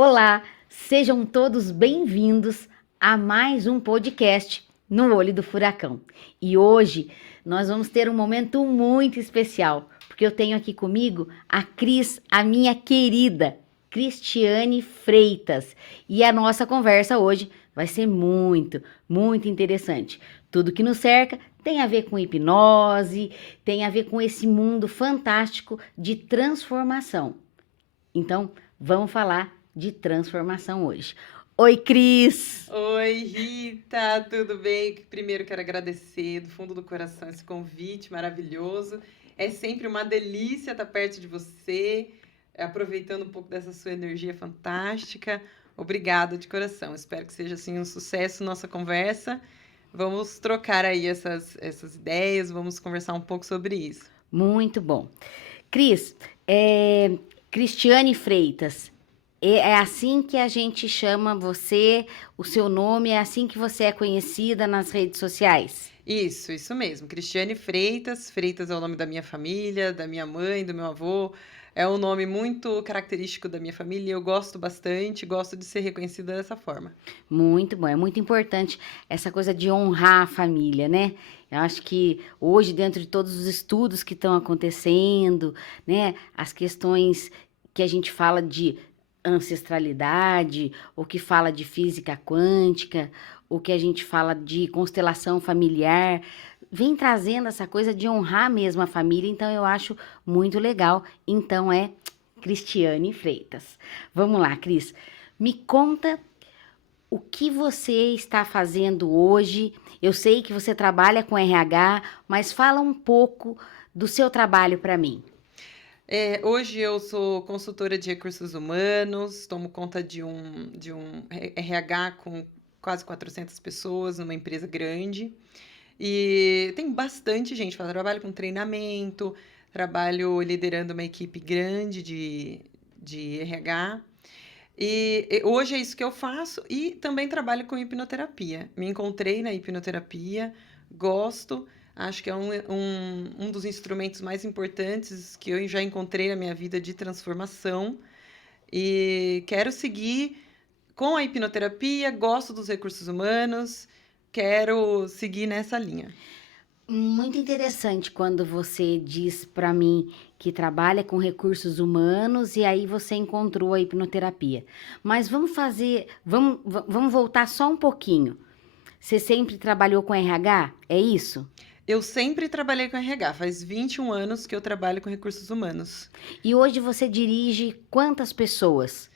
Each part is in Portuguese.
Olá, sejam todos bem-vindos a mais um podcast no Olho do Furacão. E hoje nós vamos ter um momento muito especial, porque eu tenho aqui comigo a Cris, a minha querida Cristiane Freitas. E a nossa conversa hoje vai ser muito interessante. Tudo que nos cerca tem a ver com hipnose, tem a ver com esse mundo fantástico de transformação. Então, vamos falar de transformação hoje. Oi, Cris! Oi, Rita, tudo bem? Primeiro quero agradecer do fundo do coração esse convite maravilhoso. É sempre uma delícia estar perto de você, aproveitando um pouco dessa sua energia fantástica. Obrigada de coração. Espero que seja assim um sucesso nossa conversa. Vamos trocar aí essas ideias, vamos conversar um pouco sobre isso. Muito bom. Cris, Cristiane Freitas, é assim que a gente chama você, o seu nome, é assim que você é conhecida nas redes sociais? Isso mesmo. Cristiane Freitas. Freitas é o nome da minha família, da minha mãe, do meu avô. É um nome muito característico da minha família e eu gosto bastante, gosto de ser reconhecida dessa forma. Muito bom, é muito importante essa coisa de honrar a família, né? Eu acho que hoje, dentro de todos os estudos que estão acontecendo, né, as questões que a gente fala de ancestralidade, ou que fala de física quântica, ou que a gente fala de constelação familiar, vem trazendo essa coisa de honrar mesmo a família, então eu acho muito legal. Então é Cristiane Freitas. Vamos lá, Cris. Me conta o que você está fazendo hoje. Eu sei que você trabalha com RH, mas fala um pouco do seu trabalho para mim. Hoje eu sou consultora de recursos humanos, tomo conta de um RH com quase 400 pessoas numa empresa grande. E tem bastante gente, eu trabalho com treinamento, trabalho liderando uma equipe grande de RH. E hoje é isso que eu faço e também trabalho com hipnoterapia. Me encontrei na hipnoterapia, gosto, acho que é um dos instrumentos mais importantes que eu já encontrei na minha vida de transformação. E quero seguir com a hipnoterapia, gosto dos recursos humanos, quero seguir nessa linha. Muito interessante quando você diz para mim que trabalha com recursos humanos e aí você encontrou a hipnoterapia. Mas vamos voltar só um pouquinho. Você sempre trabalhou com RH? É isso? Eu sempre trabalhei com RH, faz 21 anos que eu trabalho com recursos humanos. E hoje você dirige quantas pessoas?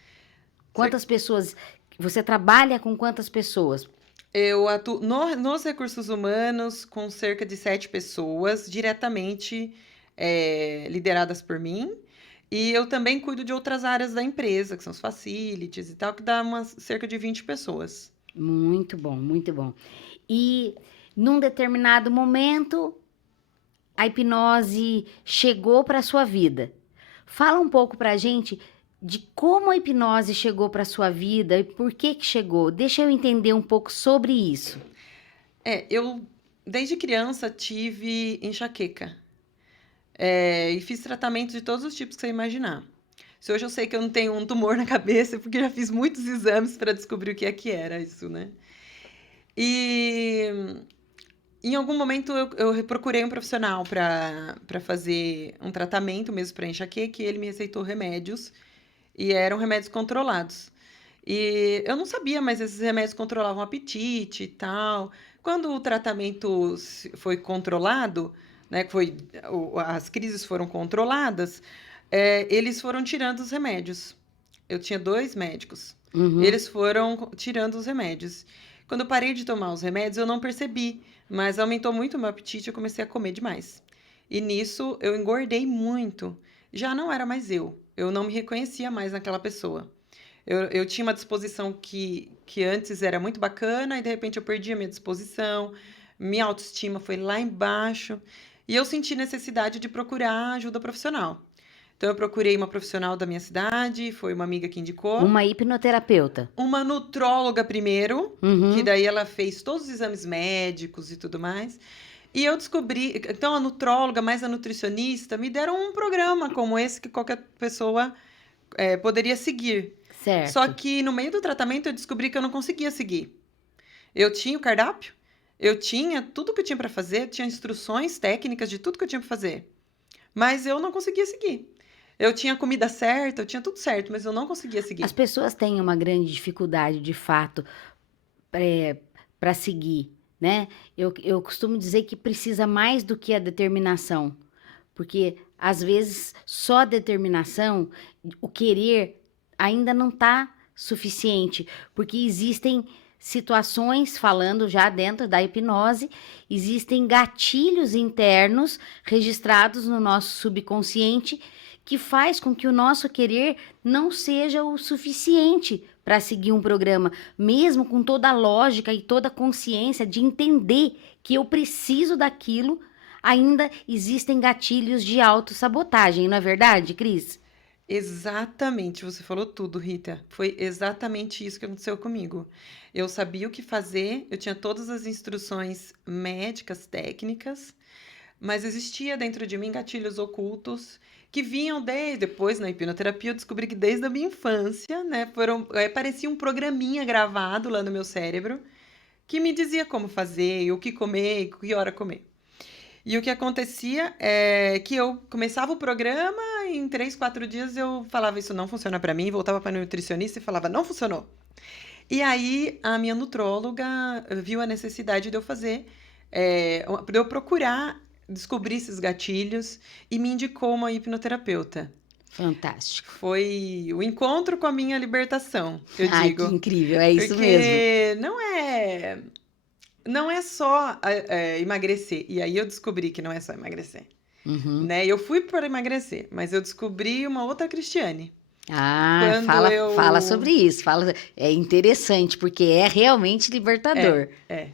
Quantas pessoas? Você trabalha com quantas pessoas? Eu atuo nos recursos humanos com cerca de 7 pessoas, diretamente lideradas por mim. E eu também cuido de outras áreas da empresa, que são os facilities e tal, que dá cerca de 20 pessoas. Muito bom, muito bom. E num determinado momento, a hipnose chegou para a sua vida. Fala um pouco para a gente de como a hipnose chegou para a sua vida e por que que chegou. Deixa eu entender um pouco sobre isso. Eu desde criança tive enxaqueca. E fiz tratamento de todos os tipos que você imaginar. Se hoje eu sei que eu não tenho um tumor na cabeça, é porque já fiz muitos exames para descobrir o que é que era isso, né? E em algum momento eu procurei um profissional para fazer um tratamento mesmo para enxaqueca e ele me receitou remédios e eram remédios controlados. E eu não sabia, mas esses remédios controlavam o apetite e tal. Quando o tratamento foi controlado, né, as crises foram controladas, eles foram tirando os remédios. Eu tinha 2 médicos. Uhum. Eles foram tirando os remédios. Quando eu parei de tomar os remédios, eu não percebi, mas aumentou muito o meu apetite e eu comecei a comer demais. E nisso eu engordei muito. Já não era mais eu. Eu não me reconhecia mais naquela pessoa. Eu tinha uma disposição que antes era muito bacana e de repente eu perdi a minha disposição, minha autoestima foi lá embaixo e eu senti necessidade de procurar ajuda profissional. Então eu procurei uma profissional da minha cidade, foi uma amiga que indicou, Uma hipnoterapeuta. uma nutróloga primeiro, que Uhum. daí ela fez todos os exames médicos e tudo mais. E eu descobri, então a nutróloga mais a nutricionista me deram um programa como esse que qualquer pessoa poderia seguir. Só Certo. que no meio do tratamento eu descobri que eu não conseguia seguir. Eu tinha o cardápio, eu tinha tudo que eu tinha para fazer, tinha instruções técnicas de tudo que eu tinha para fazer, mas eu não conseguia seguir. Eu tinha a comida certa, eu tinha tudo certo, mas eu não conseguia As seguir. pessoas têm uma grande dificuldade, de fato, para seguir, né? Eu costumo dizer que precisa mais do que a determinação, porque às vezes só a determinação, o querer, ainda não está suficiente, porque existem situações, falando já dentro da hipnose, existem gatilhos internos registrados no nosso subconsciente que faz com que o nosso querer não seja o suficiente para seguir um programa, mesmo com toda a lógica e toda a consciência de entender que eu preciso daquilo, ainda existem gatilhos de autossabotagem, não é verdade, Cris? Exatamente, você falou tudo, Rita. Foi exatamente isso que aconteceu comigo. Eu sabia o que fazer, eu tinha todas as instruções médicas, técnicas, mas existia dentro de mim gatilhos ocultos que vinham desde depois na hipnoterapia eu descobri que desde a minha infância, né, parecia um programinha gravado lá no meu cérebro que me dizia como fazer, o que comer, e que hora comer. E o que acontecia é que eu começava o programa e em 3, 4 dias eu falava isso não funciona pra mim, voltava para nutricionista e falava não funcionou. E aí a minha nutróloga viu a necessidade de eu fazer, de eu procurar descobrir esses gatilhos e me indicou uma hipnoterapeuta. Fantástico. Foi o encontro com a minha libertação, eu Ai, que digo. incrível, é isso mesmo. Porque não é só emagrecer. E aí eu descobri que não é só emagrecer, Uhum. né? Eu fui para emagrecer, mas eu descobri uma outra Cristiane. Ah, Quando fala eu... sobre isso, é interessante, porque é realmente É, libertador. é.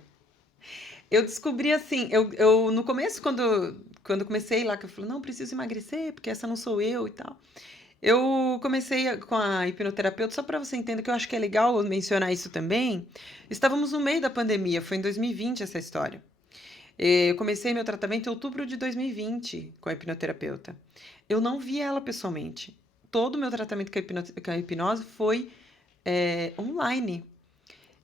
Eu descobri assim, eu no começo, quando comecei lá, que eu falei, não, preciso emagrecer, porque essa não sou eu e tal. Eu comecei com a hipnoterapeuta, só para você entender que eu acho que é legal mencionar isso também. Estávamos no meio da pandemia, foi em 2020 essa história. Eu comecei meu tratamento em outubro de 2020 com a hipnoterapeuta. Eu não vi ela pessoalmente. Todo o meu tratamento com a hipnose foi online.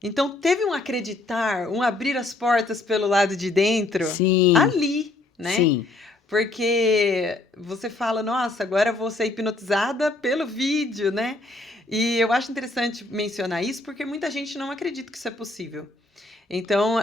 Então teve um acreditar, um abrir as portas pelo lado de dentro Sim, ali, né? sim. Porque você fala, nossa, agora eu vou ser hipnotizada pelo vídeo, né? E eu acho interessante mencionar isso porque muita gente não acredita que isso é possível. Então,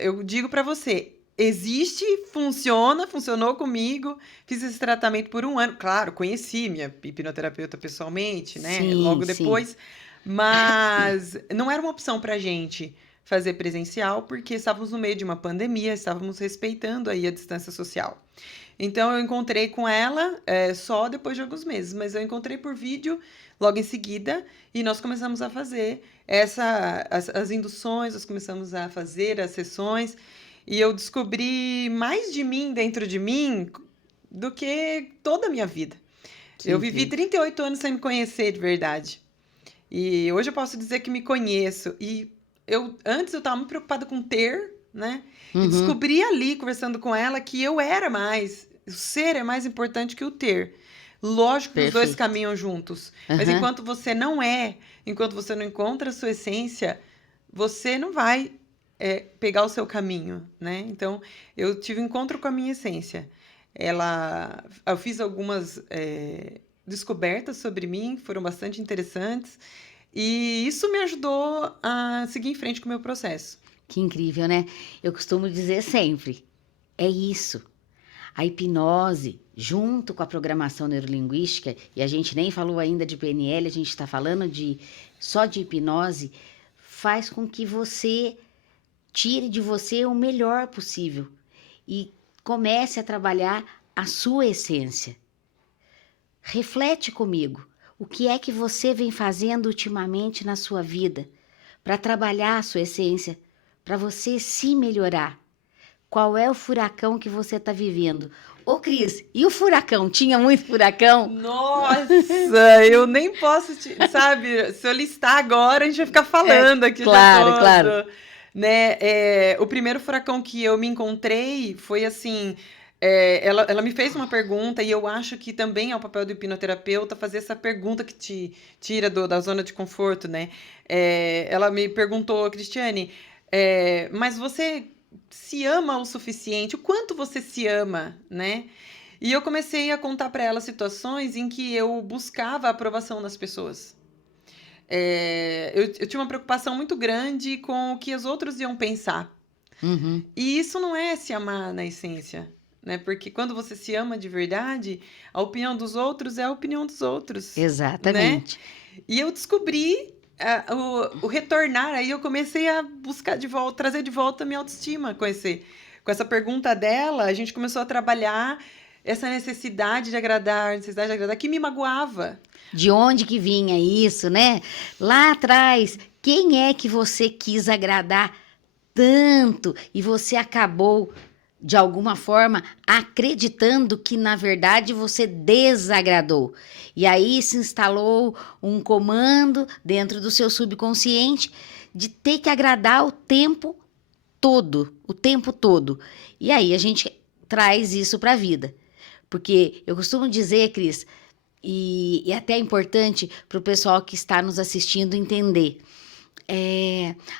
eu digo para você, existe, funciona, funcionou comigo, fiz esse tratamento por 1 ano. Claro, conheci minha hipnoterapeuta pessoalmente, né? Sim, Logo sim. depois, mas não era uma opção para gente fazer presencial, porque estávamos no meio de uma pandemia, estávamos respeitando aí a distância social. Então eu encontrei com ela só depois de alguns meses, mas eu encontrei por vídeo logo em seguida e nós começamos a fazer as induções, nós começamos a fazer as sessões e eu descobri mais de mim dentro de mim do que toda a minha vida. Que Eu vivi incrível. 38 anos sem me conhecer de verdade. E hoje eu posso dizer que me conheço. E antes eu estava muito preocupada com ter, né? E Uhum, descobri ali, conversando com ela, que eu era mais. O ser é mais importante que o ter. Lógico que os dois perfeito. caminham juntos. Mas Aham. enquanto você não é, enquanto você não encontra a sua essência, você não vai pegar o seu caminho, né? Então, eu tive um encontro com a minha essência. Eu fiz algumas descobertas sobre mim, foram bastante interessantes. E isso me ajudou a seguir em frente com o meu processo. Que incrível, né? Eu costumo dizer sempre, é isso. A hipnose, junto com a programação neurolinguística, e a gente nem falou ainda de PNL, a gente está falando só de hipnose, faz com que você tire de você o melhor possível e comece a trabalhar a sua essência. Reflete comigo. O que é que você vem fazendo ultimamente na sua vida para trabalhar a sua essência, para você se melhorar? Qual é o furacão que você está vivendo? Ô, Cris, e o furacão? Tinha muito furacão? Nossa, eu nem posso sabe, se eu listar agora, a gente vai ficar É, falando aqui o dia claro, claro. todo, né? O primeiro furacão que eu me encontrei foi assim, ela me fez uma pergunta e eu acho que também é o papel do hipnoterapeuta fazer essa pergunta que te tira da zona de conforto, né? Ela me perguntou, Cristiane, mas você se ama o suficiente? O quanto você se ama, né? E eu comecei a contar para ela situações em que eu buscava a aprovação das pessoas. Eu tinha uma preocupação muito grande com o que os outros iam pensar. Uhum. E isso não é se amar na essência, né? Porque quando você se ama de verdade, a opinião dos outros é a opinião dos outros, né? Exatamente. E eu descobri o retornar, aí eu comecei a buscar de volta, trazer de volta a minha autoestima com essa pergunta dela, a gente começou a trabalhar essa necessidade de agradar, que me magoava. De onde que vinha isso, né? Lá atrás, quem é que você quis agradar tanto e você acabou, de alguma forma, acreditando que, na verdade, você desagradou. E aí se instalou um comando dentro do seu subconsciente de ter que agradar o tempo todo, o tempo todo. E aí a gente traz isso para a vida. Porque eu costumo dizer, Cris, e até é importante para o pessoal que está nos assistindo entender.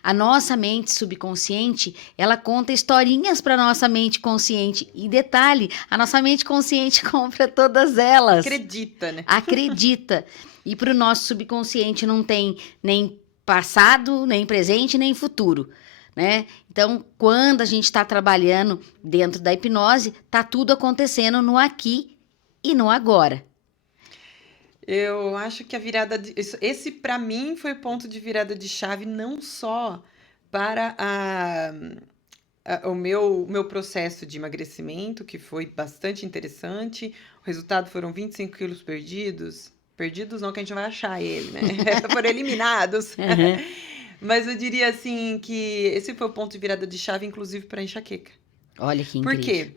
A nossa mente subconsciente, ela conta historinhas para nossa mente consciente. E detalhe, a nossa mente consciente compra todas elas. Acredita, né? Acredita. E para o nosso subconsciente não tem nem passado, nem presente, nem futuro, né? Então, quando a gente está trabalhando dentro da hipnose, tá tudo acontecendo no aqui e no agora. Eu acho que esse para mim foi o ponto de virada de chave, não só para o meu processo de emagrecimento, que foi bastante interessante. O resultado foram 25 quilos perdidos. Perdidos não, que a gente vai achar ele, né? Foram eliminados. Uhum. Mas eu diria assim que esse foi o ponto de virada de chave, inclusive para enxaqueca. Olha que Por incrível. quê?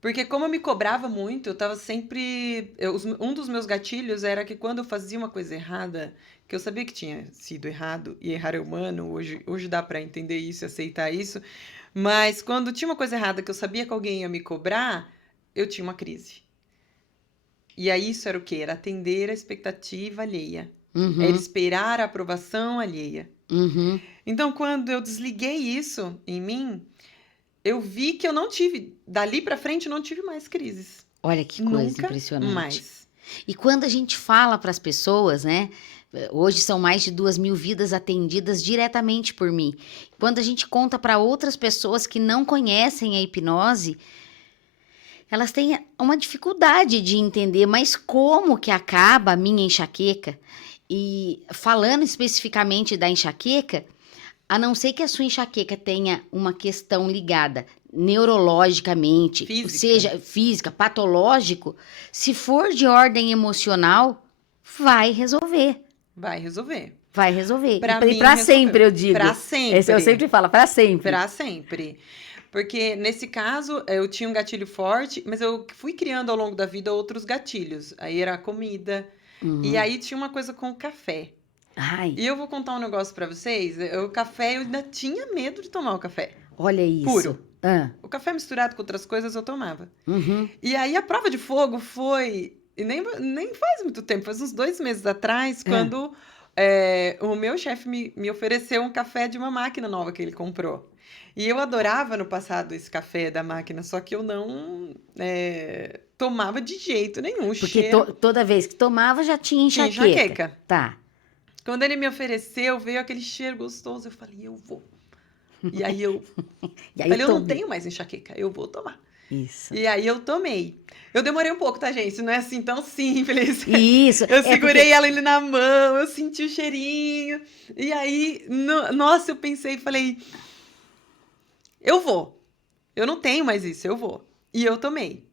Porque como eu me cobrava muito, eu tava sempre... um dos meus gatilhos era que quando eu fazia uma coisa errada, que eu sabia que tinha sido errado, e errar é humano, hoje dá pra entender isso e aceitar isso, mas quando tinha uma coisa errada que eu sabia que alguém ia me cobrar, eu tinha uma crise. E aí isso era o quê? Era atender a expectativa alheia. Uhum. Era esperar a aprovação alheia. Uhum. Então, quando eu desliguei isso em mim, eu vi que eu não tive, dali pra frente, eu não tive mais crises. Olha que coisa Nunca impressionante. mais. E quando a gente fala para as pessoas, né? Hoje são mais de 2.000 vidas atendidas diretamente por mim. Quando a gente conta para outras pessoas que não conhecem a hipnose, elas têm uma dificuldade de entender, mas como que acaba a minha enxaqueca? E falando especificamente da enxaqueca, a não ser que a sua enxaqueca tenha uma questão ligada neurologicamente, Física. seja física, patológico, se for de ordem emocional, vai resolver. Vai resolver. Vai resolver. Pra E mim, para resolveu. sempre, eu digo. Pra sempre. Esse eu sempre falo, para sempre. Pra sempre. Porque nesse caso, eu tinha um gatilho forte, mas eu fui criando ao longo da vida outros gatilhos. Aí era a comida. Uhum. E aí tinha uma coisa com o café. Ai, E eu vou contar um negócio pra vocês. O café, eu ainda tinha medo de tomar o café. olha isso. Puro. Ah, O café misturado com outras coisas eu tomava. uhum. E aí a prova de fogo foi... E nem faz muito tempo, faz uns 2 meses atrás, quando o meu chefe me ofereceu um café de uma máquina nova que ele comprou. E eu adorava no passado esse café da máquina, só que eu não tomava de jeito nenhum. O Porque cheiro toda vez que tomava já tinha tinha enxaqueca. enxaqueca. Tá. Quando ele me ofereceu, veio aquele cheiro gostoso, eu falei, eu vou. E aí eu E aí falei, eu não tomei. tenho mais enxaqueca, eu vou tomar. Isso. E aí eu tomei. Eu demorei um pouco, tá, gente? Não é assim tão simples. Isso. Eu é segurei porque- ela ali na mão, eu senti o cheirinho. E aí, nossa, eu pensei, falei, eu vou. Eu não tenho mais isso, eu vou. E eu tomei.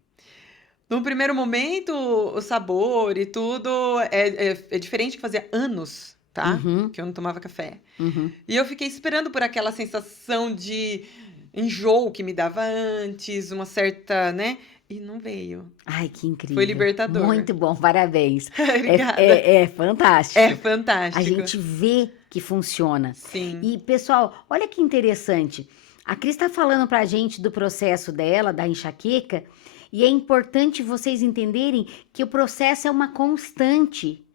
No primeiro momento, o sabor e tudo é diferente, que fazia anos, tá? Uhum, Que eu não tomava café. uhum. E eu fiquei esperando por aquela sensação de enjoo que me dava antes, uma certa, né? E não veio. Ai, que incrível. Foi libertador. Muito bom, parabéns. Obrigada. É fantástico. É fantástico. A gente vê que funciona. Sim. E, pessoal, olha que interessante. A Cris está falando para a gente do processo dela, da enxaqueca, e é importante vocês entenderem que o processo é uma constante.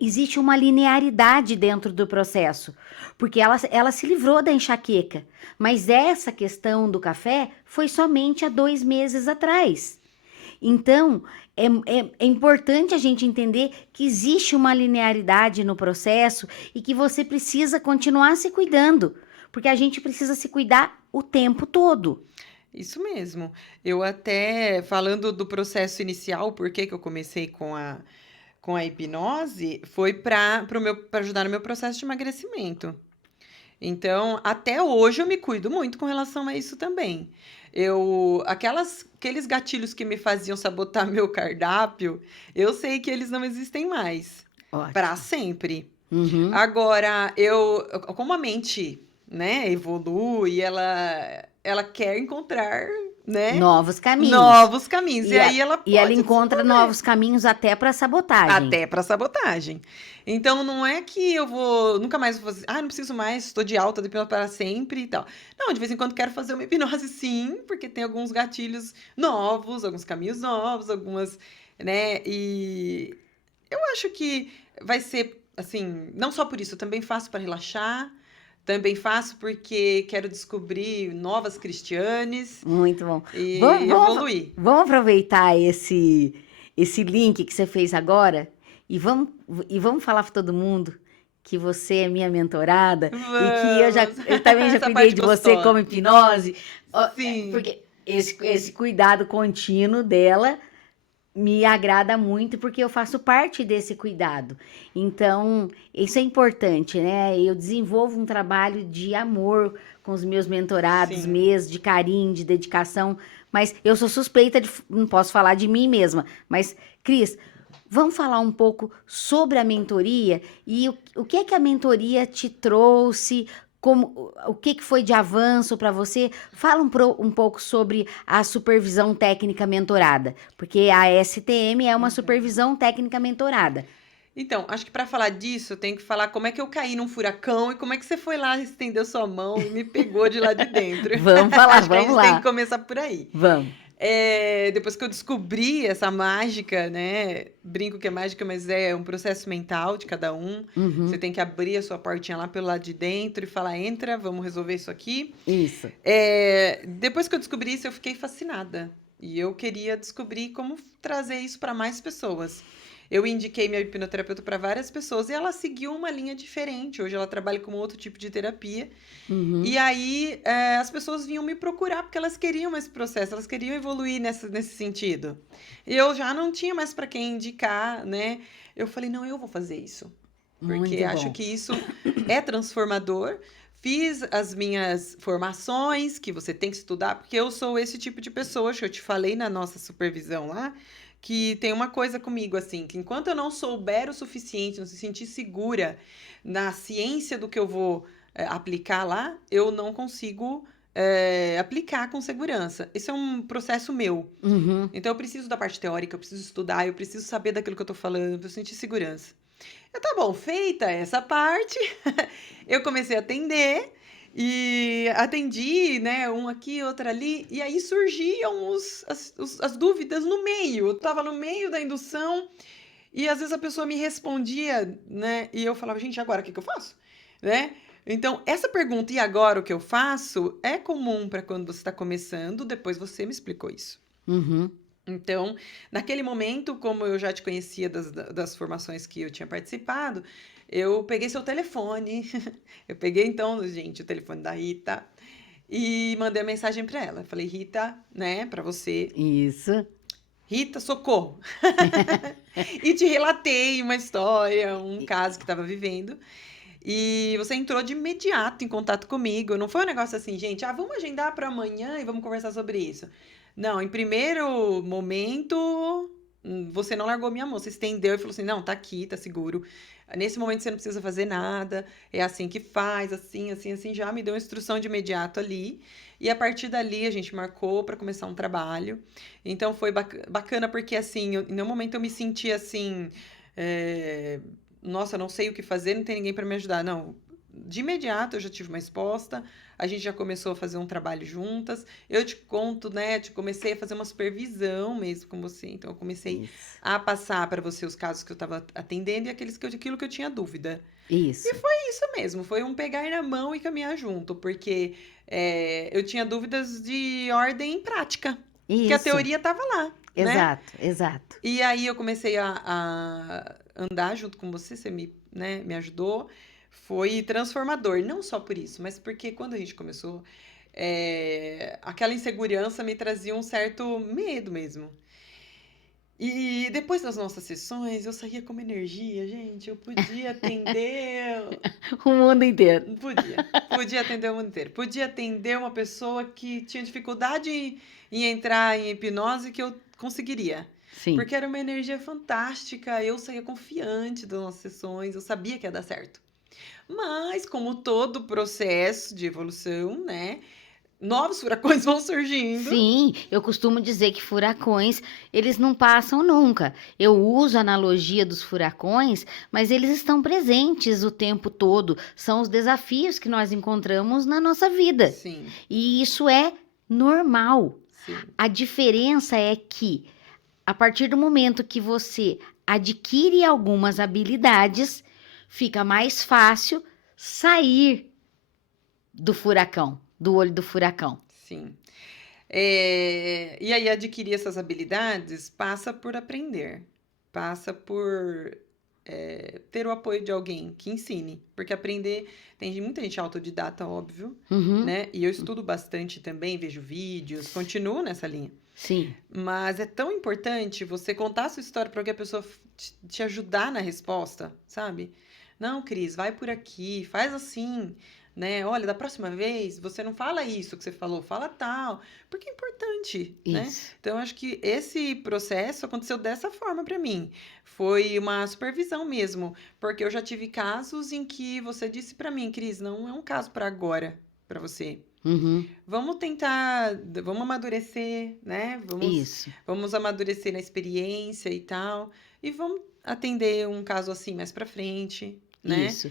Existe uma linearidade dentro do processo, porque ela se livrou da enxaqueca, mas essa questão do café foi somente há 2 meses atrás. Então, é importante a gente entender que existe uma linearidade no processo e que você precisa continuar se cuidando, porque a gente precisa se cuidar o tempo todo. Isso mesmo. Eu até, falando do processo inicial, por que que eu comecei com a hipnose, foi para ajudar no meu processo de emagrecimento. Então, até hoje eu me cuido muito com relação a isso também. Aqueles gatilhos que me faziam sabotar meu cardápio, eu sei que eles não existem mais, para Ótimo. sempre. Uhum. Agora, como a mente, né, evolui, ela quer encontrar, né, Novos caminhos. novos caminhos. E E, aí ela e ela pode encontra novos caminhos até para sabotagem. até para sabotagem. Então, não é que eu nunca mais vou fazer, não preciso mais, estou de alta de hipnose para sempre e tal. Não, de vez em quando quero fazer uma hipnose sim, porque tem alguns gatilhos novos, alguns caminhos novos, algumas, né? E eu acho que vai ser, assim, não só por isso, eu também faço para relaxar, também faço porque quero descobrir novas Cristianes Muito bom. e Vamos, vamos, evoluir. vamos aproveitar esse link que você fez agora e vamos falar para todo mundo que você é minha mentorada e que Vamos! eu também já Essa cuidei parte de você como gostosa. hipnose. Sim. Porque esse cuidado contínuo dela me agrada muito porque eu faço parte desse cuidado. Então, isso é importante, né? Eu desenvolvo um trabalho de amor com os meus mentorados Sim. mesmo, de carinho, de dedicação, mas eu sou suspeita não posso falar de mim mesma, mas Cris, vamos falar um pouco sobre a mentoria e o que é que a mentoria te trouxe, o que que foi de avanço para você? Fala um pouco sobre a supervisão técnica mentorada, porque a STM é uma supervisão técnica mentorada. Então, acho que para falar disso, eu tenho que falar como é que eu caí num furacão e como é que você foi lá, estendeu sua mão e me pegou de lá de dentro. Vamos falar, Acho que a vamos gente tem que lá. começar por aí. Vamos. Depois que eu descobri essa mágica, né? Brinco que é mágica, mas é um processo mental de cada um. Você Uhum, tem que abrir a sua portinha lá pelo lado de dentro e falar: entra, vamos resolver isso aqui. isso. Depois que eu descobri isso, eu fiquei fascinada. E eu queria descobrir como trazer isso para mais pessoas. Eu indiquei minha hipnoterapeuta para várias pessoas e ela seguiu uma linha diferente. Hoje ela trabalha com outro tipo de terapia. E Uhum, aí as pessoas vinham me procurar porque elas queriam esse processo, elas queriam evoluir nesse sentido. E eu já não tinha mais para quem indicar, né? Eu falei, não, eu vou fazer isso. Porque muito acho bom. que isso é transformador. Fiz as minhas formações, que você tem que estudar, porque eu sou esse tipo de pessoa, que eu te falei na nossa supervisão lá, que tem uma coisa comigo, assim, que enquanto eu não souber o suficiente, não se sentir segura na ciência do que eu vou aplicar lá, eu não consigo aplicar com segurança. Esse é um processo meu. Uhum, Então, eu preciso da parte teórica, eu preciso estudar, eu preciso saber daquilo que eu tô falando, pra eu sentir segurança. Tá bom, feita essa parte, eu comecei a atender e atendi, né, um aqui, outro ali, e aí surgiam as dúvidas no meio. Eu tava no meio da indução e às vezes a pessoa me respondia, né, e eu falava, gente, agora o que que eu faço? Né? Então, essa pergunta, e agora o que eu faço, é comum para quando você está começando, depois você me explicou isso. uhum. Então, naquele momento, como eu já te conhecia das formações que eu tinha participado, eu peguei seu telefone, eu peguei então, gente, o telefone da Rita e mandei a mensagem para ela. Falei, Rita, né, para você, Isso. Rita, socorro. E te relatei uma história, um caso que estava vivendo. E você entrou de imediato em contato comigo. Não foi um negócio assim, gente, vamos agendar para amanhã e vamos conversar sobre isso. Não, em primeiro momento, você não largou minha mão, você estendeu e falou assim: não, tá aqui, tá seguro. Nesse momento você não precisa fazer nada, é assim que faz, assim, assim, assim. Já me deu uma instrução de imediato ali. E a partir dali a gente marcou para começar um trabalho. Então foi bacana porque, assim, em nenhum momento eu me senti assim. Nossa, não sei o que fazer, não tem ninguém para me ajudar. Não, de imediato eu já tive uma resposta, a gente já começou a fazer um trabalho juntas. Eu te conto, né? Comecei a fazer uma supervisão mesmo com você. Então, eu comecei Isso. a passar para você os casos que eu estava atendendo e aquilo que eu tinha dúvida. E Isso. foi isso mesmo, foi um pegar na mão e caminhar junto, porque eu tinha dúvidas de ordem prática, que a Isso. teoria estava lá, né? Exato, exato. E aí eu comecei a andar junto com você, né, me ajudou. Foi transformador, não só por isso, mas porque quando a gente começou, aquela insegurança me trazia um certo medo mesmo. E depois das nossas sessões, eu saía com uma energia, gente. Eu podia atender. O mundo inteiro. Podia atender o mundo inteiro. Podia atender uma pessoa que tinha dificuldade em entrar em hipnose que eu conseguiria. Sim. Porque era uma energia fantástica. Eu saía confiante das nossas sessões. Eu sabia que ia dar certo. Mas, como todo processo de evolução, né? Novos furacões vão surgindo. Sim, eu costumo dizer que furacões, eles não passam nunca. Eu uso a analogia dos furacões, mas eles estão presentes o tempo todo. São os desafios que nós encontramos na nossa vida. Sim, E isso é normal. sim. A diferença é que, a partir do momento que você adquire algumas habilidades, fica mais fácil sair do furacão, do olho do furacão. Sim. E aí, adquirir essas habilidades passa por aprender, passa por ter o apoio de alguém que ensine, porque aprender, tem muita gente autodidata, óbvio, Uhum, né? E eu estudo bastante também, vejo vídeos, continuo nessa linha. sim. Mas é tão importante você contar a sua história para que a pessoa te ajudar na resposta, sabe? Não, Cris, vai por aqui, faz assim, né? Olha, da próxima vez você não fala isso que você falou, fala tal, porque é importante, né? Isso. Então, eu acho que esse processo aconteceu dessa forma para mim. Foi uma supervisão mesmo, porque eu já tive casos em que você disse para mim, Cris, não é um caso para agora, para você. Uhum, Vamos tentar, vamos amadurecer, né? isso. Vamos amadurecer na experiência e tal, e vamos atender um caso assim mais para frente, né? Isso.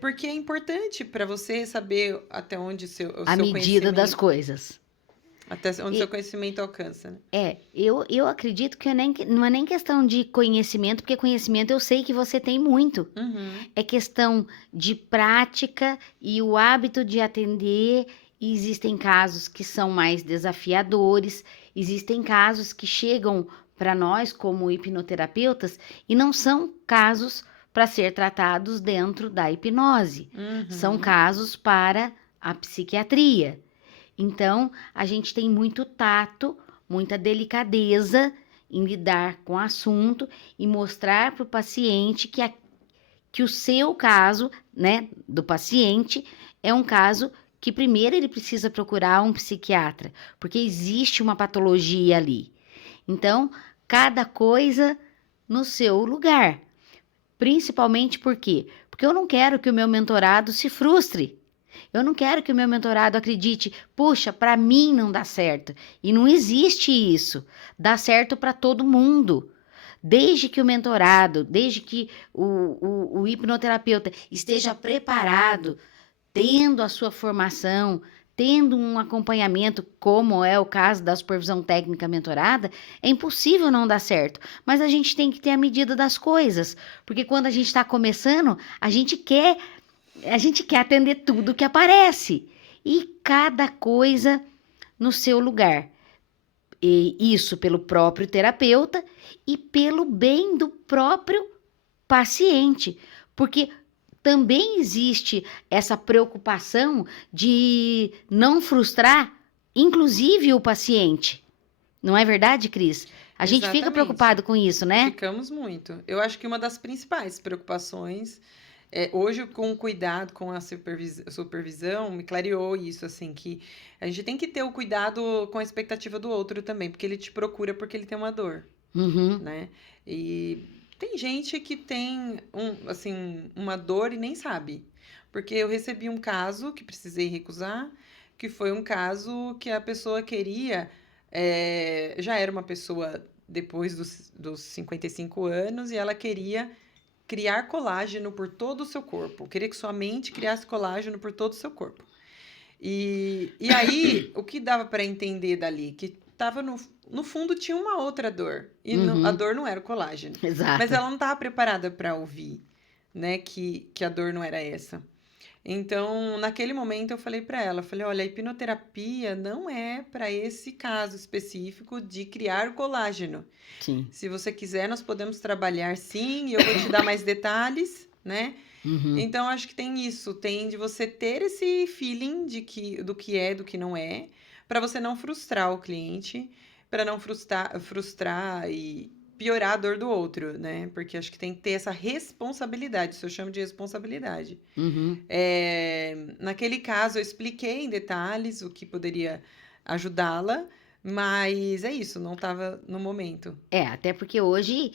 Porque é importante para você saber até onde o A seu medida das conhecimento, coisas. até onde o seu E conhecimento alcança, né? eu acredito que não é nem questão de conhecimento, porque conhecimento eu sei que você tem muito. Uhum, É questão de prática e o hábito de atender. E existem casos que são mais desafiadores, existem casos que chegam para nós como hipnoterapeutas e não são casos para ser tratados dentro da hipnose, são uhum, casos para a psiquiatria. Então, a gente tem muito tato, muita delicadeza em lidar com o assunto e mostrar para o paciente que o seu caso, né, do paciente, é um caso que primeiro ele precisa procurar um psiquiatra, porque existe uma patologia ali. Então, cada coisa no seu lugar. Principalmente por quê? Porque eu não quero que o meu mentorado se frustre. Eu não quero que o meu mentorado acredite, puxa, para mim não dá certo. E não existe isso. Dá certo para todo mundo. Desde que o mentorado, desde que o hipnoterapeuta esteja preparado, tendo a sua formação, tendo um acompanhamento, como é o caso da supervisão técnica mentorada, é impossível não dar certo. Mas a gente tem que ter a medida das coisas, porque quando a gente está começando, a gente quer atender tudo que aparece e cada coisa no seu lugar. E isso pelo próprio terapeuta e pelo bem do próprio paciente, porque também existe essa preocupação de não frustrar, inclusive o paciente. Não é verdade, Cris? A gente fica exatamente. preocupado com isso, né? Ficamos muito. Eu acho que uma das principais preocupações hoje, com o cuidado, com a supervisão, me clareou isso, assim, que a gente tem que ter o cuidado com a expectativa do outro também, porque ele te procura porque ele tem uma dor, Uhum, né? E tem gente que tem, assim, uma dor e nem sabe. Porque eu recebi um caso que precisei recusar, que foi um caso que a pessoa queria, já era uma pessoa depois dos 55 anos, e ela queria criar colágeno por todo o seu corpo. Eu queria que sua mente criasse colágeno por todo o seu corpo. E aí, o que dava para entender dali? Que tava no fundo tinha uma outra dor. E a Uhum. dor não era o colágeno. Mas Exato. ela não estava preparada para ouvir, né? Que a dor não era essa. Então, naquele momento, eu falei para ela, falei, olha, a hipnoterapia não é para esse caso específico de criar o colágeno. Sim. Se você quiser, nós podemos trabalhar sim, e eu vou te dar mais detalhes, né? Uhum. Então, acho que tem isso, tem de você ter esse feeling do que é, do que não é, para você não frustrar o cliente, para não frustrar e piorar a dor do outro, né? Porque acho que tem que ter essa responsabilidade, isso eu chamo de responsabilidade. Uhum. Naquele caso, eu expliquei em detalhes o que poderia ajudá-la, mas é isso, não estava no momento. Até porque hoje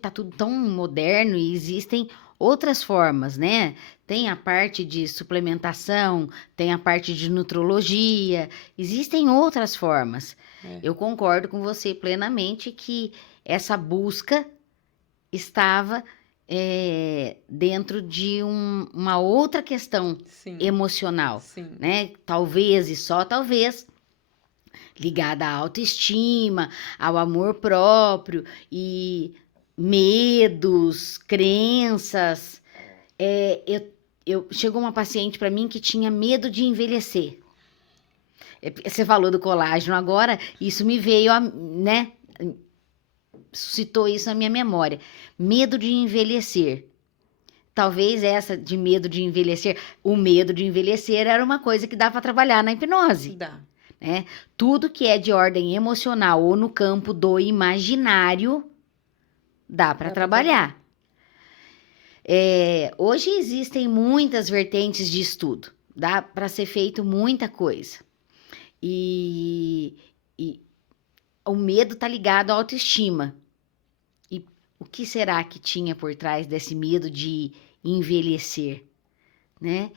tá tudo tão moderno e existem outras formas, né? Tem a parte de suplementação, tem a parte de nutrologia, existem outras formas. É, Eu concordo com você plenamente que essa busca estava dentro de uma outra questão sim, emocional, sim, né? Talvez e só talvez ligada à autoestima, ao amor próprio e medos, crenças. Chegou uma paciente para mim que tinha medo de envelhecer. Você falou do colágeno agora, isso me veio, né? Suscitou isso na minha memória. Medo de envelhecer. Talvez essa de medo de envelhecer, o medo de envelhecer era uma coisa que dá para trabalhar na hipnose. dá. Né? Tudo que é de ordem emocional ou no campo do imaginário dá para Dá pra trabalhar. Hoje existem muitas vertentes de estudo, dá para ser feito muita coisa. E o medo está ligado à autoestima. E o que será que tinha por trás desse medo de envelhecer, né?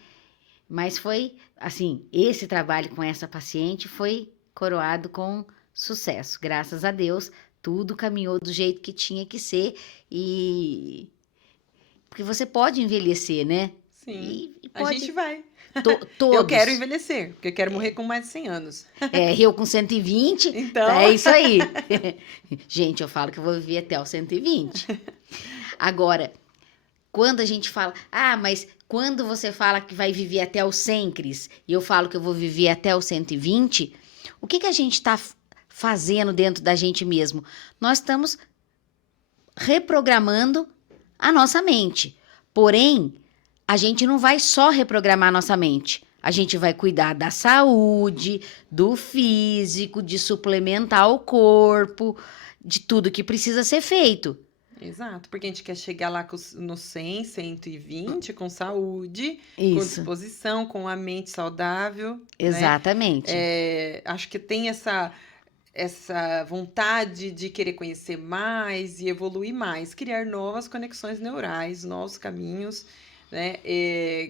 Mas foi assim, esse trabalho com essa paciente foi coroado com sucesso. Graças a Deus, tudo caminhou do jeito que tinha que ser e porque você pode envelhecer, né? Sim, E a gente pode vai. todos. Eu quero envelhecer, porque eu quero morrer com mais de 100 anos. Eu com 120, Então, é isso aí. Gente, eu falo que eu vou viver até os 120. Agora, quando a gente fala, mas quando você fala que vai viver até os 100, Cris, e eu falo que eu vou viver até os 120, o que a gente está fazendo dentro da gente mesmo? Nós estamos reprogramando a nossa mente. Porém, a gente não vai só reprogramar a nossa mente. A gente vai cuidar da saúde, do físico, de suplementar o corpo, de tudo que precisa ser feito. exato, porque a gente quer chegar lá no 100, 120, com saúde, com Isso, disposição, com a mente saudável, né? exatamente. Acho que tem essa vontade de querer conhecer mais e evoluir mais, criar novas conexões neurais, novos caminhos, né?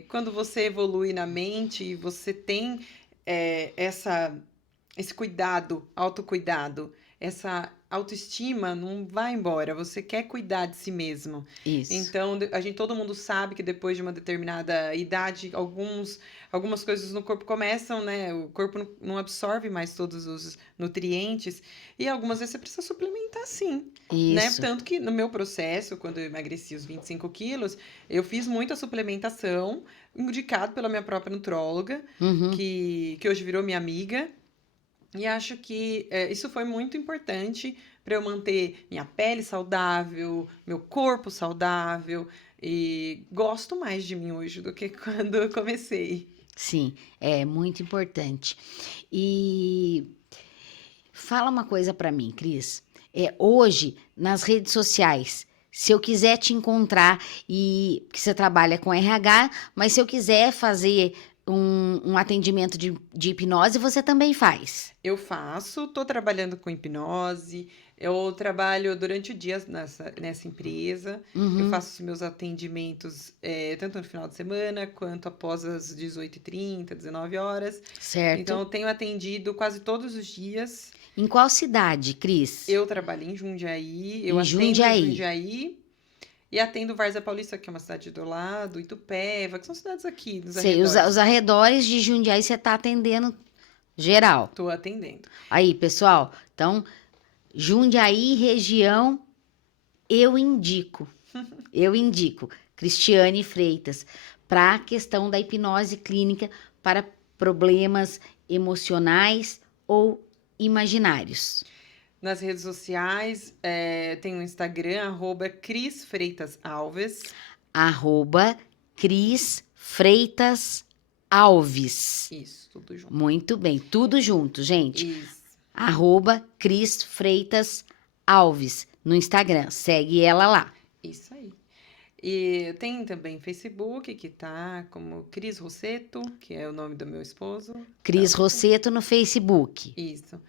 Quando você evolui na mente, você tem esse cuidado, autocuidado, essa autoestima não vai embora, você quer cuidar de si mesmo. Isso. Então, todo mundo sabe que depois de uma determinada idade, algumas coisas no corpo começam, né? O corpo não absorve mais todos os nutrientes e algumas vezes você precisa suplementar sim, né? Isso. Tanto que no meu processo, quando eu emagreci os 25 quilos, eu fiz muita suplementação, indicado pela minha própria nutróloga, Uhum. que hoje virou minha amiga. E acho que isso foi muito importante para eu manter minha pele saudável, meu corpo saudável. E gosto mais de mim hoje do que quando eu comecei. Sim, é muito importante. E fala uma coisa para mim, Cris. Hoje, nas redes sociais, se eu quiser te encontrar e que você trabalha com RH, mas se eu quiser fazer um atendimento de hipnose, você também faz. Eu faço, estou trabalhando com hipnose, eu trabalho durante o dia nessa empresa, eu Uhum. faço os meus atendimentos tanto no final de semana quanto após as 18h30, 19 horas. Certo. Então, eu tenho atendido quase todos os dias. Em qual cidade, Cris? Eu trabalho em Jundiaí, eu Em atendo em Jundiaí. Jundiaí, E atendo Várzea Paulista, que é uma cidade do lado, Itupeva, que são cidades aqui, dos Sei, os arredores. arredores de Jundiaí você tá atendendo geral. Tô atendendo. Aí, pessoal, então, Jundiaí, região, eu indico. Eu indico Cristiane Freitas para a questão da hipnose clínica para problemas emocionais ou imaginários. Nas redes sociais, tem o Instagram, @Cris Freitas Alves. Arroba Cris Freitas Alves. Isso, tudo junto. Muito bem, tudo junto, gente. Isso. Arroba Cris Freitas Alves no Instagram. Segue ela lá. Isso aí. E tem também Facebook, que tá como Cris Rosseto, que é o nome do meu esposo. Cris Então, Rosseto no Facebook. isso.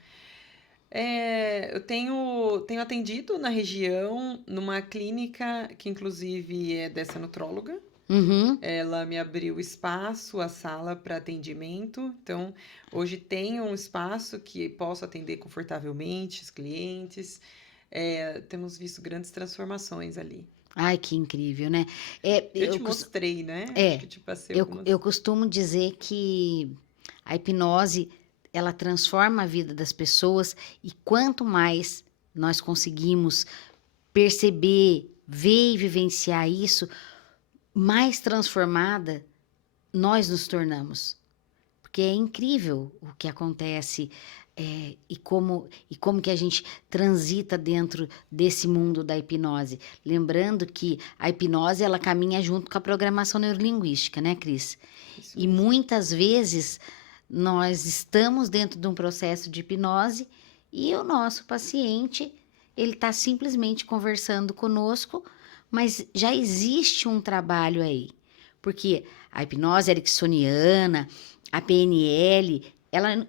Eu tenho atendido na região, numa clínica que inclusive é dessa nutróloga. Uhum. Ela me abriu espaço, a sala para atendimento. Então, hoje tenho um espaço que posso atender confortavelmente os clientes. Temos visto grandes transformações ali. Ai, que incrível, né? Eu te mostrei, né? Acho que te passei algumas. Eu costumo dizer que a hipnose, ela transforma a vida das pessoas e quanto mais nós conseguimos perceber, ver e vivenciar isso, mais transformada nós nos tornamos. Porque é incrível o que acontece e como que a gente transita dentro desse mundo da hipnose. Lembrando que a hipnose, ela caminha junto com a programação neurolinguística, né, Cris? Isso E mesmo. muitas vezes nós estamos dentro de um processo de hipnose e o nosso paciente, ele está simplesmente conversando conosco, mas já existe um trabalho aí. Porque a hipnose ericksoniana, a PNL,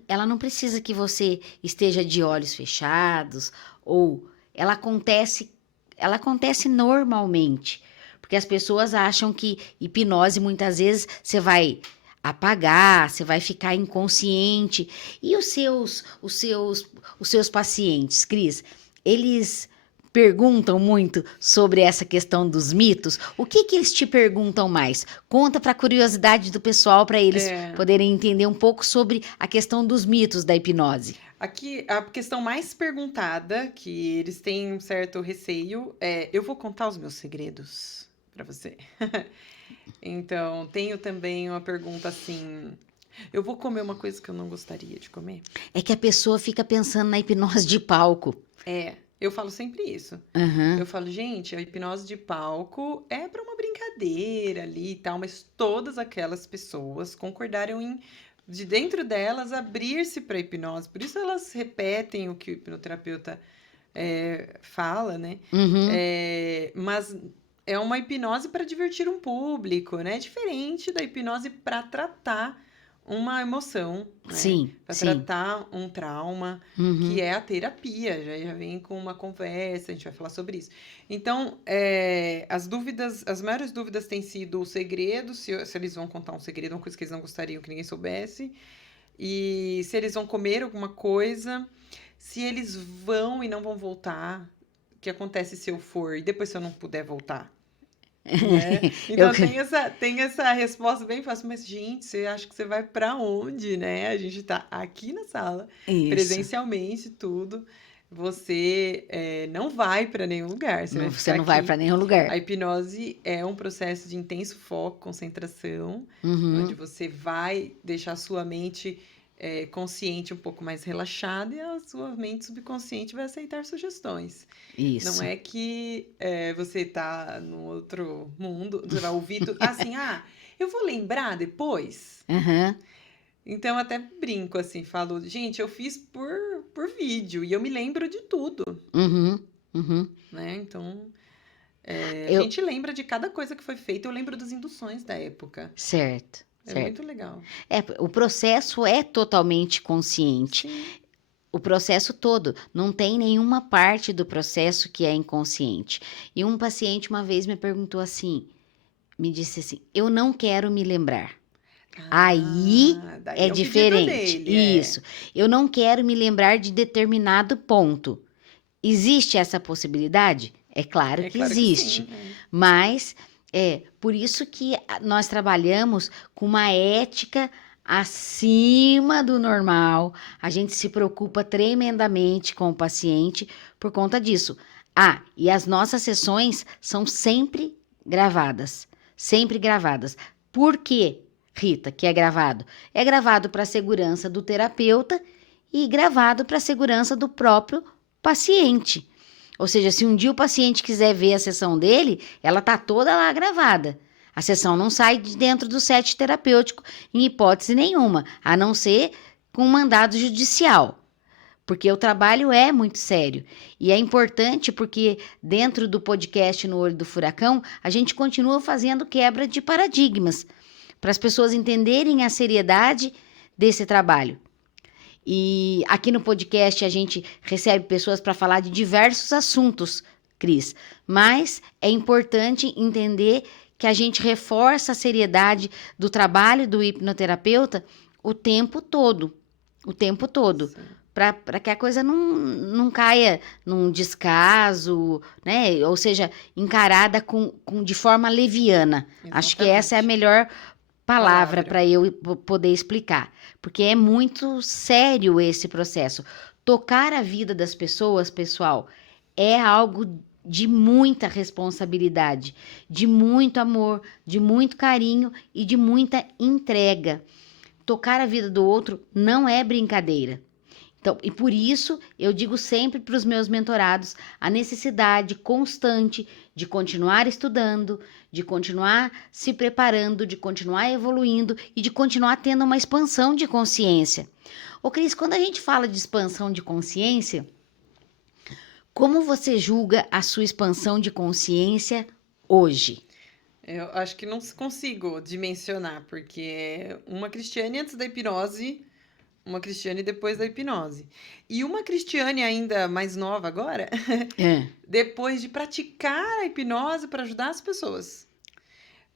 ela não precisa que você esteja de olhos fechados, ou ela acontece normalmente. Porque as pessoas acham que hipnose, muitas vezes, você vai apagar, você vai ficar inconsciente. E os seus pacientes, Cris, eles perguntam muito sobre essa questão dos mitos. O que eles te perguntam mais? Conta para a curiosidade do pessoal, para eles poderem entender um pouco sobre a questão dos mitos da hipnose. Aqui, a questão mais perguntada, que eles têm um certo receio, eu vou contar os meus segredos para você. Então, tenho também uma pergunta assim, eu vou comer uma coisa que eu não gostaria de comer? É que a pessoa fica pensando na hipnose de palco. Eu falo sempre isso. Uhum. Eu falo, gente, a hipnose de palco é para uma brincadeira ali e tal, mas todas aquelas pessoas concordaram de dentro delas, abrir-se para a hipnose. Por isso elas repetem o que o hipnoterapeuta fala, né? Uhum. Mas é uma hipnose para divertir um público, né? Diferente da hipnose para tratar uma emoção, né? Sim, Para sim. tratar um trauma, Uhum. que é a terapia, já vem com uma conversa, a gente vai falar sobre isso. Então, as maiores dúvidas têm sido o segredo, se eles vão contar um segredo, uma coisa que eles não gostariam que ninguém soubesse, e se eles vão comer alguma coisa, se eles vão e não vão voltar, o que acontece se eu for e depois se eu não puder voltar. Né? Então tem essa resposta bem fácil, mas gente, você acha que você vai para onde, né? A gente tá aqui na sala, Isso. presencialmente, tudo. Você não vai para nenhum lugar. Você não vai para nenhum lugar. A hipnose é um processo de intenso foco, concentração, Uhum. onde você vai deixar a sua mente consciente um pouco mais relaxada e a sua mente subconsciente vai aceitar sugestões. Isso. Não é que você tá no outro mundo, você vai ouvir tudo. Assim, eu vou lembrar depois. Uhum. Então, eu até brinco assim, falo, gente, eu fiz por vídeo e eu me lembro de tudo. Uhum. Uhum. Né? Então, a gente lembra de cada coisa que foi feita, eu lembro das induções da época. Certo. É muito legal. O processo é totalmente consciente. Sim. O processo todo. Não tem nenhuma parte do processo que é inconsciente. E um paciente uma vez me perguntou assim, me disse assim, eu não quero me lembrar. Aí daí é o pedido diferente. dele, Isso. Eu não quero me lembrar de determinado ponto. Existe essa possibilidade? É claro É que claro que existe, sim. mas é por isso que nós trabalhamos com uma ética acima do normal. A gente se preocupa tremendamente com o paciente por conta disso. Ah, e as nossas sessões são sempre gravadas, sempre gravadas. Por quê, Rita, que é gravado? É gravado para a segurança do terapeuta e gravado para a segurança do próprio paciente. Ou seja, se um dia o paciente quiser ver a sessão dele, ela tá toda lá gravada. A sessão não sai de dentro do set terapêutico em hipótese nenhuma, a não ser com mandado judicial. Porque o trabalho é muito sério. E é importante porque dentro do podcast No Olho do Furacão, a gente continua fazendo quebra de paradigmas para as pessoas entenderem a seriedade desse trabalho. E aqui no podcast a gente recebe pessoas para falar de diversos assuntos, Cris. Mas é importante entender que a gente reforça a seriedade do trabalho do hipnoterapeuta o tempo todo. O tempo todo. Sim, Para que a coisa não caia num descaso, né? Ou seja, encarada de forma leviana. Acho que essa é a exatamente. melhor palavra Palavra. para eu poder explicar, porque é muito sério esse processo. Tocar a vida das pessoas, pessoal, é algo de muita responsabilidade, de muito amor, de muito carinho e de muita entrega. Tocar a vida do outro não é brincadeira. Então, e por isso eu digo sempre para os meus mentorados a necessidade constante de continuar estudando, de continuar se preparando, de continuar evoluindo e de continuar tendo uma expansão de consciência. Ô Cris, quando a gente fala de expansão de consciência, como você julga a sua expansão de consciência hoje? Eu acho que não consigo dimensionar, porque uma Cristiane antes da hipnose, uma Cristiane depois da hipnose. E uma Cristiane ainda mais nova agora, É, depois de praticar a hipnose para ajudar as pessoas.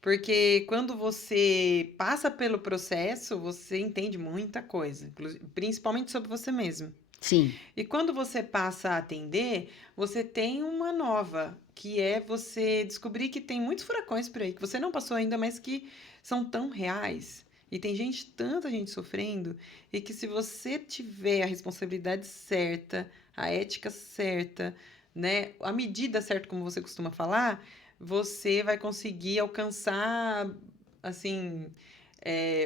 Porque quando você passa pelo processo, você entende muita coisa, principalmente sobre você mesmo. sim, E quando você passa a atender, você tem uma nova, que é você descobrir que tem muitos furacões por aí, que você não passou ainda, mas que são tão reais. E tem gente, tanta gente sofrendo, e que se você tiver a responsabilidade certa, a ética certa, né, a medida certa, como você costuma falar, você vai conseguir alcançar, assim,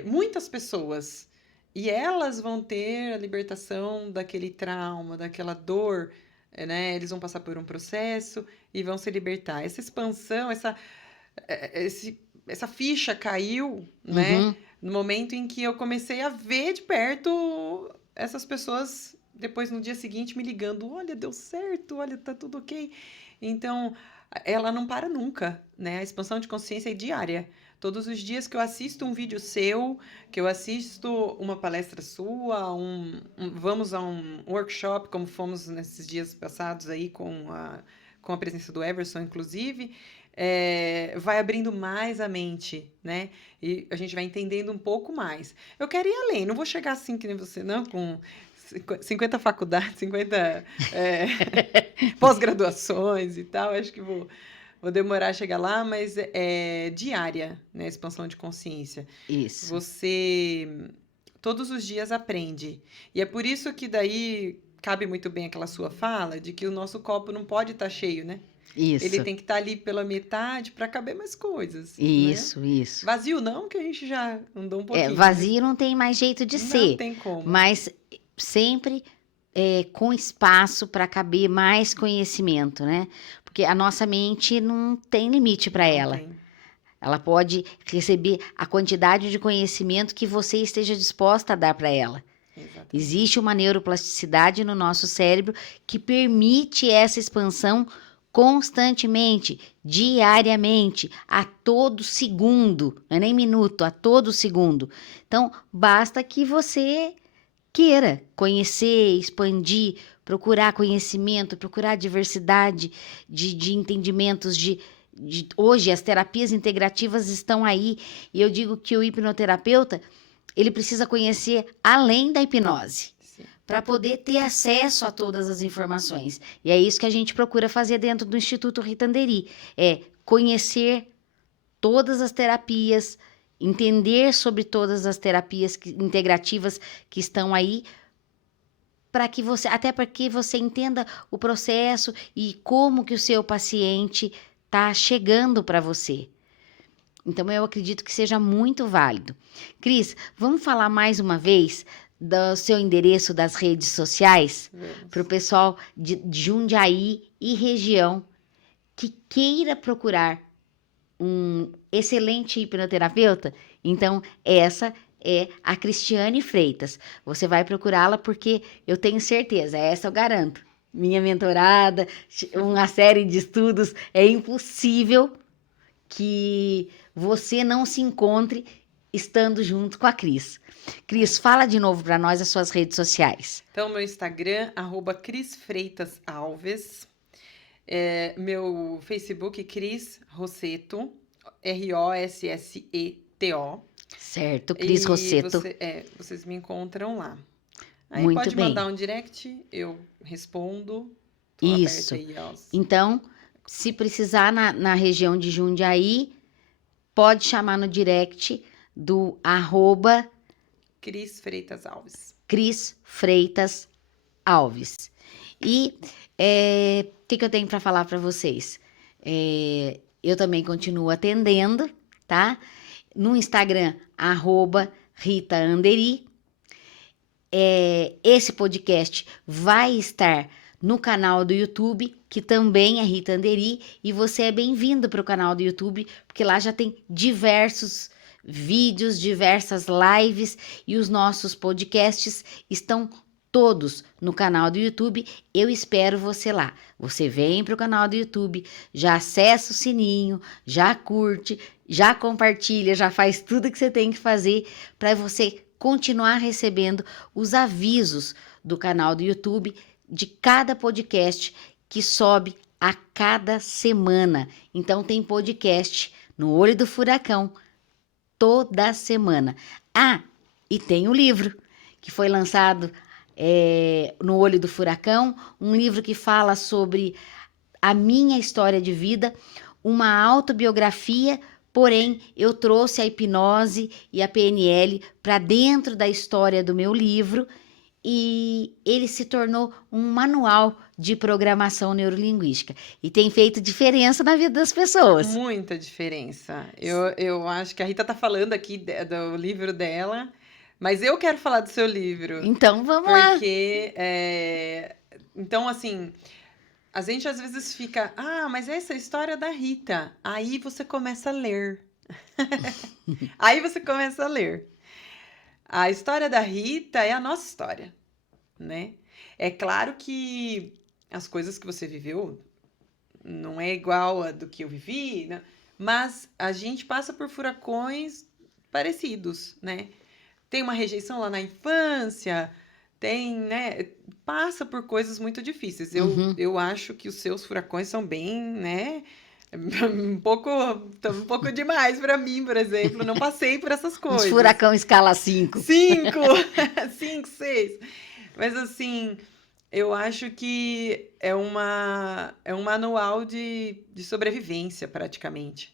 muitas pessoas. E elas vão ter a libertação daquele trauma, daquela dor, né? Eles vão passar por um processo e vão se libertar. Essa expansão, essa ficha caiu, né? uhum, No momento em que eu comecei a ver de perto essas pessoas, depois no dia seguinte me ligando: olha, deu certo, olha, tá tudo ok. Então, ela não para nunca, né? A expansão de consciência é diária. Todos os dias que eu assisto um vídeo seu, que eu assisto uma palestra sua, vamos a um workshop, como fomos nesses dias passados aí com a presença do Everson, inclusive, vai abrindo mais a mente, né? E a gente vai entendendo um pouco mais. Eu quero ir além, não vou chegar assim que nem você, não, com 50 faculdades, 50 pós-graduações e tal. Acho que vou demorar a chegar lá, mas é diária, né? Expansão de consciência. isso, Você todos os dias aprende. E é por isso que daí cabe muito bem aquela sua fala de que o nosso copo não pode estar cheio, né? Ele isso, tem que estar ali pela metade para caber mais coisas, né? isso. Vazio não, que a gente já andou um É, pouquinho, né? vazio não tem mais jeito de Não ser, tem como. mas sempre com espaço para caber mais conhecimento, né? Porque a nossa mente não tem limite para Não ela. tem. Ela pode receber a quantidade de conhecimento que você esteja disposta a dar para ela. Exatamente. Existe uma neuroplasticidade no nosso cérebro que permite essa expansão constantemente, diariamente, a todo segundo, não é nem minuto, a todo segundo. Então, basta que você queira conhecer, expandir, procurar conhecimento, procurar diversidade de entendimentos hoje as terapias integrativas estão aí e eu digo que o hipnoterapeuta ele precisa conhecer além da hipnose Sim. para poder ter acesso a todas as informações. E é isso que a gente procura fazer dentro do Instituto Rita Andery, é conhecer todas as terapias, entender sobre todas as terapias integrativas que estão aí, até para que você entenda o processo e como que o seu paciente está chegando para você. Então, eu acredito que seja muito válido. Cris, vamos falar mais uma vez do seu endereço das redes sociais para o pessoal de Jundiaí e região que queira procurar um excelente hipnoterapeuta? Então, essa é a Cristiane Freitas. Você vai procurá-la porque eu tenho certeza, essa eu garanto. Minha mentorada, uma série de estudos, é impossível que você não se encontre estando junto com a Cris. Cris, fala de novo para nós as suas redes sociais. Então, meu Instagram, @CrisFreitasAlves. Meu Facebook, Cris Rosseto, Rosseto. Certo, Cris Rosseto. Vocês me encontram lá. Aí Muito pode bem. mandar um direct, eu respondo. Tô Isso. aberta aí Então, se precisar na região de Jundiaí, pode chamar no direct do Cris Freitas Alves. Cris Freitas Alves. E o que eu tenho para falar para vocês? Eu também continuo atendendo, tá? No Instagram, @Rita Andery. Esse podcast vai estar no canal do YouTube, que também é Rita Andery, e você é bem-vindo para o canal do YouTube, porque lá já tem diversos vídeos, diversas lives, e os nossos podcasts estão todos no canal do YouTube. Eu espero você lá. Você vem para o canal do YouTube, já acessa o sininho, já curte, já compartilha, já faz tudo que você tem que fazer para você continuar recebendo os avisos do canal do YouTube de cada podcast que sobe a cada semana. Então tem podcast no Olho do Furacão toda semana. E tem o livro que foi lançado no Olho do Furacão, um livro que fala sobre a minha história de vida, uma autobiografia, porém eu trouxe a hipnose e a PNL para dentro da história do meu livro e ele se tornou um manual de programação neurolinguística e tem feito diferença na vida das pessoas. Muita diferença. Eu acho que a Rita tá falando aqui do livro dela, mas eu quero falar do seu livro. Então, vamos lá. Porque, então, assim, a gente às vezes fica, mas essa é a história da Rita. Aí você começa a ler. A história da Rita é a nossa história, né? É claro que as coisas que você viveu não é igual a do que eu vivi, né? Mas a gente passa por furacões parecidos, né? Tem uma rejeição lá na infância, né? Passa por coisas muito difíceis. Eu acho que os seus furacões são bem, né? Um pouco demais para mim, por exemplo. Não passei por essas coisas. Uns furacão escala 5. 5, 6. Mas assim, eu acho que é um manual de sobrevivência, praticamente.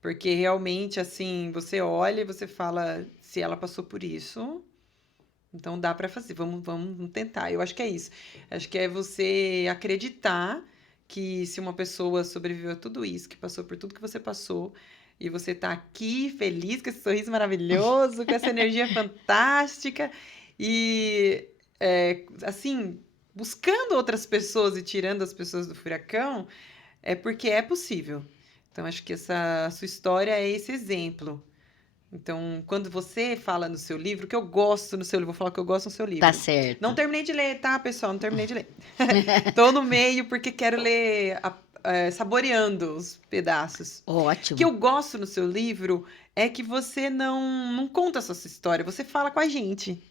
Porque realmente, assim, você olha e você fala, se ela passou por isso, então dá para fazer, vamos tentar. Eu acho que é isso. Acho que é você acreditar que se uma pessoa sobreviveu a tudo isso, que passou por tudo que você passou, e você tá aqui feliz, com esse sorriso maravilhoso, com essa energia fantástica, e assim, buscando outras pessoas e tirando as pessoas do furacão, é porque é possível. Então, acho que essa sua história é esse exemplo. Então, quando você fala no seu livro, que eu gosto no seu livro, vou falar que eu gosto no seu livro. Tá certo. Não terminei de ler, tá, pessoal? Não terminei de ler. Tô no meio porque quero ler saboreando os pedaços. Ótimo. O que eu gosto no seu livro é que você não conta a sua história, você fala com a gente.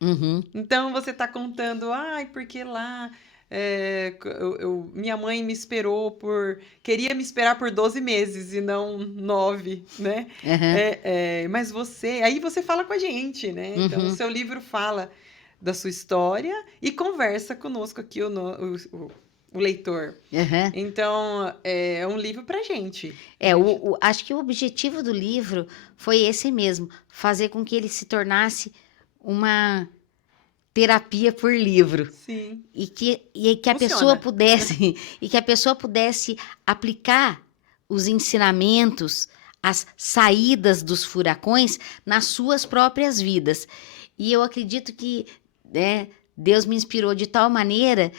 Uhum. Então, você tá contando, porque lá... minha mãe queria me esperar por 12 meses e não 9, né? Uhum. Mas aí você fala com a gente, né? Então, o seu livro fala da sua história e conversa conosco aqui, o leitor. Aham. Então, é um livro pra gente. Acho que o objetivo do livro foi esse mesmo, fazer com que ele se tornasse uma terapia por livro. Sim, E que a pessoa funciona. pudesse e que a pessoa pudesse aplicar os ensinamentos, as saídas dos furacões nas suas próprias vidas. E eu acredito que, né, Deus me inspirou de tal maneira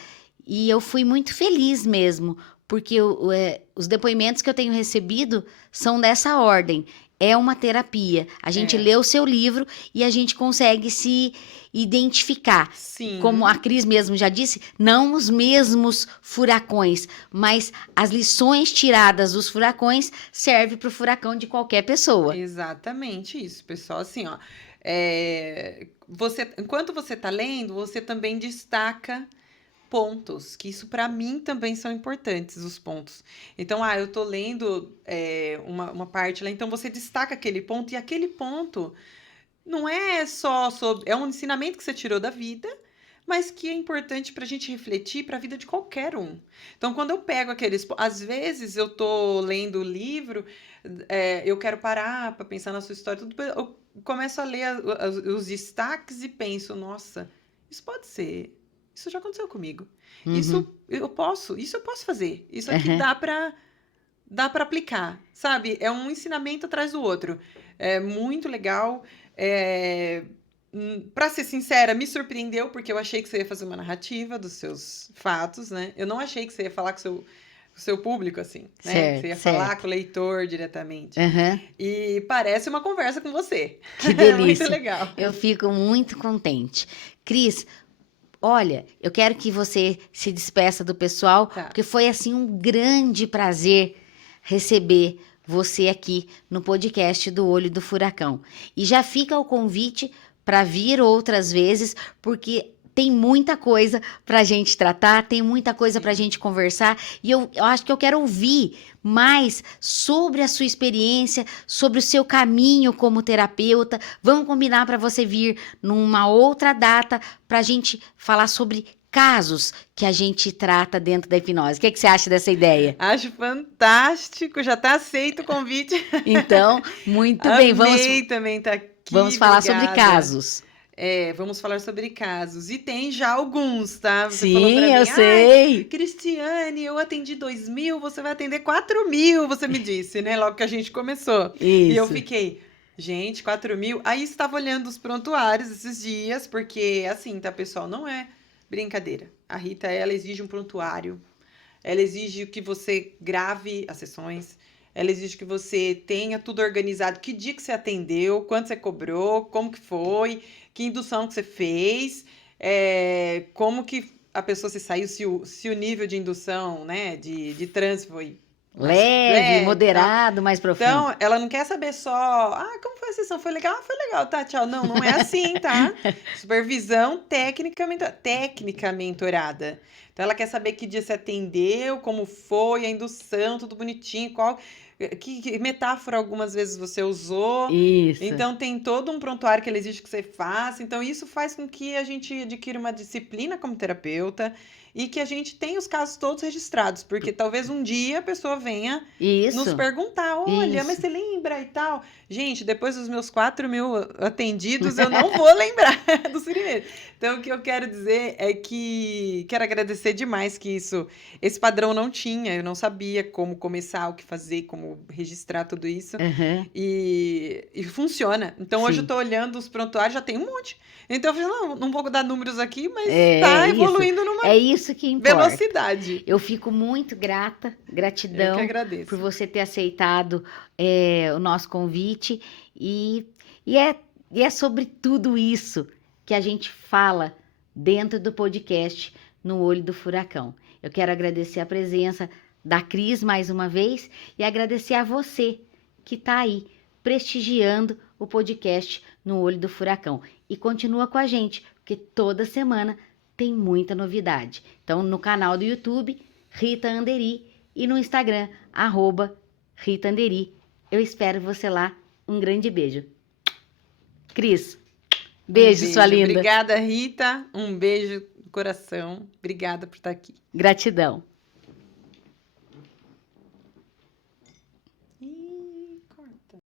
e eu fui muito feliz mesmo, porque os depoimentos que eu tenho recebido são dessa ordem. É uma terapia. A gente É. lê o seu livro e a gente consegue se identificar. Sim. Como a Cris mesmo já disse, não os mesmos furacões, mas as lições tiradas dos furacões servem para o furacão de qualquer pessoa. Exatamente isso, pessoal. Assim, ó, enquanto você está lendo, você também destaca pontos, que isso para mim também são importantes, os pontos. Então, eu tô lendo uma parte lá, então você destaca aquele ponto, e aquele ponto não é só sobre. É um ensinamento que você tirou da vida, mas que é importante para a gente refletir para a vida de qualquer um. Então, quando eu pego aqueles. Às vezes eu tô lendo o livro, eu quero parar para pensar na sua história, tudo, eu começo a ler os destaques e penso, nossa, isso pode ser. Isso já aconteceu comigo. Uhum. Isso eu posso fazer. Isso aqui Uhum. dá para aplicar, sabe? É um ensinamento atrás do outro. É muito legal. Para ser sincera, me surpreendeu, porque eu achei que você ia fazer uma narrativa dos seus fatos, né? Eu não achei que você ia falar com o seu público, assim, né? Certo, Que você ia certo. falar com o leitor diretamente. Uhum. E parece uma conversa com você. Que É delícia. muito legal. Eu fico muito contente. Cris, olha, eu quero que você se despeça do pessoal, Tá. porque foi assim um grande prazer receber você aqui no podcast do Olho do Furacão. E já fica o convite para vir outras vezes, porque tem muita coisa para a gente tratar, tem muita coisa para a Sim. gente conversar, e eu acho que eu quero ouvir mais sobre a sua experiência, sobre o seu caminho como terapeuta. Vamos combinar para você vir numa outra data para a gente falar sobre casos que a gente trata dentro da hipnose. O que você acha dessa ideia? Acho fantástico, já tá aceito o convite. Então, muito bem, Amei também estar aqui. vamos falar obrigada. sobre casos. Vamos falar sobre casos. E tem já alguns, tá? Você Sim, falou pra mim, eu sei. Cristiane, eu atendi 2.000, você vai atender 4.000, você me disse, né? Logo que a gente começou. Isso. E eu fiquei, gente, 4.000. Aí estava olhando os prontuários esses dias, porque assim, tá, pessoal? Não é brincadeira. A Rita, ela exige um prontuário. Ela exige que você grave as sessões. Ela exige que você tenha tudo organizado. Que dia que você atendeu, quanto você cobrou, como que foi, que indução que você fez, como que a pessoa se saiu, se o nível de indução, né, de transe foi leve, moderado, mais profundo. Então, ela não quer saber só, como foi a sessão? Foi legal? Foi legal, tá, tchau. Não, não é assim, tá? Supervisão técnica mentorada. Então, ela quer saber que dia você atendeu, como foi a indução, tudo bonitinho, que metáfora algumas vezes você usou. Isso. Então, tem todo um prontuário que ela exige que você faça. Então, isso faz com que a gente adquira uma disciplina como terapeuta e que a gente tenha os casos todos registrados, porque talvez um dia a pessoa venha nos perguntar, olha, mas você lembra e tal? Gente, depois dos meus 4.000 atendidos, eu não vou lembrar dos primeiros. Então, o que eu quero dizer é que quero agradecer demais que esse padrão não tinha, eu não sabia como começar, o que fazer, como registrar tudo isso. Uhum. E funciona. Então, hoje eu tô olhando os prontuários, já tem um monte. Então, eu falei, não vou dar números aqui, mas tá evoluindo numa isso que importa. velocidade. Eu fico muito gratidão Eu que agradeço. por você ter aceitado o nosso convite. E é sobre tudo isso que a gente fala dentro do podcast No Olho do Furacão. Eu quero agradecer a presença da Cris mais uma vez e agradecer a você que está aí prestigiando o podcast No Olho do Furacão. E continua com a gente, porque toda semana tem muita novidade. Então, no canal do YouTube, Rita Anderi, e no Instagram, @Rita Anderi. Eu espero você lá. Um grande beijo. Cris, Beijo, sua linda. Obrigada, Rita. Um beijo no coração. Obrigada por estar aqui. Gratidão.